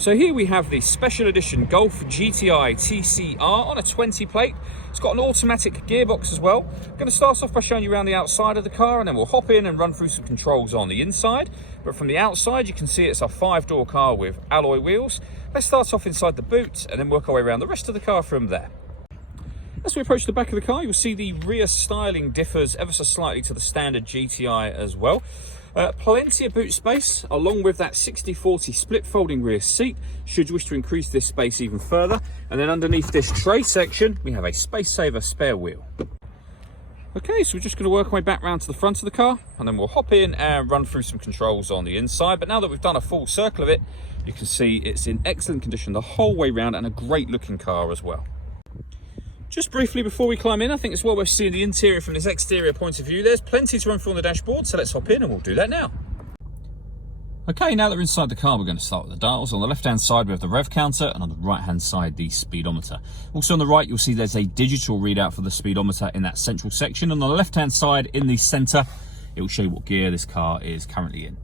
So here we have the special edition Golf GTI TCR on a 20 plate. It's got an automatic gearbox as well. I'm going to start off by showing you around the outside of the car, and then we'll hop in and run through some controls on the inside. But from the outside, you can see it's a 5-door car with alloy wheels. Let's start off inside the boot and then work our way around the rest of the car from there. As we approach the back of the car, you'll see the rear styling differs ever so slightly to the standard GTI as well. Plenty of boot space, along with that 60/40 split folding rear seat, should you wish to increase this space even further. And then underneath this tray section, we have a space saver spare wheel. Okay, so we're just going to work our way back round to the front of the car, and then we'll hop in and run through some controls on the inside. But now that we've done a full circle of it, you can see it's in excellent condition the whole way round, and a great looking car as well. Just briefly before we climb in, I think it's well worth seeing the interior from this exterior point of view. There's plenty to run through on the dashboard, so let's hop in and we'll do that now. Okay, now that we're inside the car, we're going to start with the dials. On the left-hand side, we have the rev counter, and on the right-hand side, the speedometer. Also on the right, you'll see there's a digital readout for the speedometer in that central section. And on the left-hand side, in the center, it will show you what gear this car is currently in.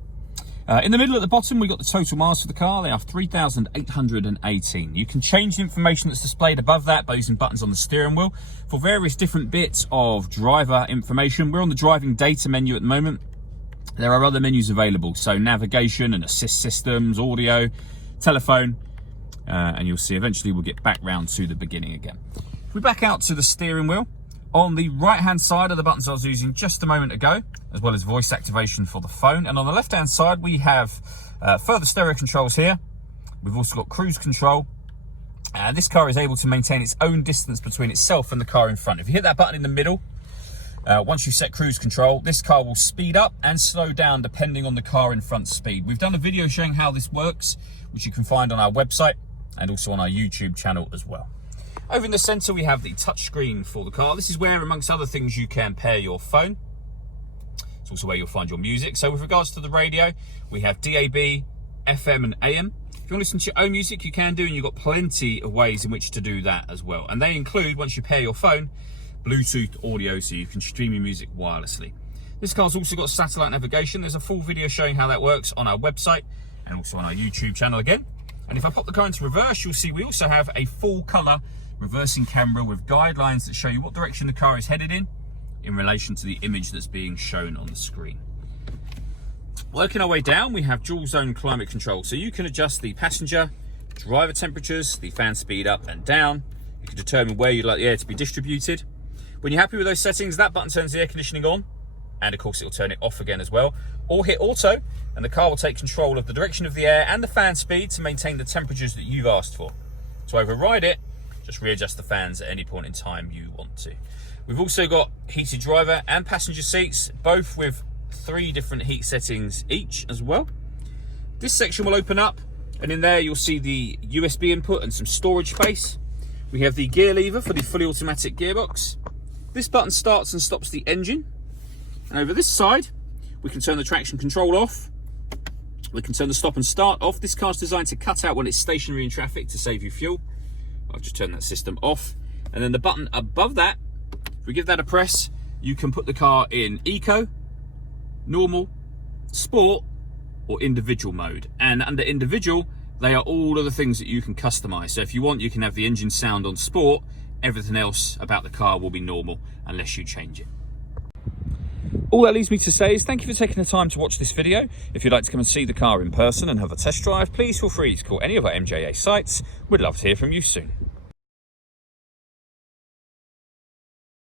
In the middle at the bottom, we've got the total miles for the car. They are 3,818. You can change the information that's displayed above that by using buttons on the steering wheel for various different bits of driver information. We're on the driving data menu at the moment. There are other menus available, so navigation and assist systems, audio, telephone, and you'll see eventually we'll get back round to the beginning again. If we back out to the steering wheel, on the right-hand side are the buttons I was using just a moment ago, as well as voice activation for the phone. And on the left-hand side, we have further stereo controls here. We've also got cruise control. And this car is able to maintain its own distance between itself and the car in front. If you hit that button in the middle, once you set cruise control, this car will speed up and slow down depending on the car in front's speed. We've done a video showing how this works, which you can find on our website and also on our YouTube channel as well. Over in the center, we have the touchscreen for the car. This is where, amongst other things, you can pair your phone. It's also where you'll find your music. So with regards to the radio, we have DAB, FM and AM. If you want to listen to your own music, you can do, and you've got plenty of ways in which to do that as well. And they include, once you pair your phone, Bluetooth audio, so you can stream your music wirelessly. This car's also got satellite navigation. There's a full video showing how that works on our website and also on our YouTube channel again. And if I pop the car into reverse, you'll see we also have a full color reversing camera with guidelines that show you what direction the car is headed in relation to the image that's being shown on the screen. Working our way down, we have dual zone climate control. So you can adjust the passenger, driver temperatures, the fan speed up and down. You can determine where you'd like the air to be distributed. When you're happy with those settings, that button turns the air conditioning on, and of course it'll turn it off again as well. Or hit auto, and the car will take control of the direction of the air and the fan speed to maintain the temperatures that you've asked for. To override it, just readjust the fans at any point in time you want to. We've also got heated driver and passenger seats, both with 3 different heat settings each as well. This section will open up, and in there you'll see the USB input and some storage space. We have the gear lever for the fully automatic gearbox. This button starts and stops the engine. And over this side, we can turn the traction control off. We can turn the stop and start off. This car's designed to cut out when it's stationary in traffic to save you fuel. I'll just turn that system off. And then the button above that, if we give that a press, you can put the car in eco, normal, sport, or individual mode. And under individual, they are all of the things that you can customize. So if you want, you can have the engine sound on sport. Everything else about the car will be normal unless you change it. All that leaves me to say is thank you for taking the time to watch this video. If you'd like to come and see the car in person and have a test drive, please feel free to call any of our MJA sites. We'd love to hear from you soon.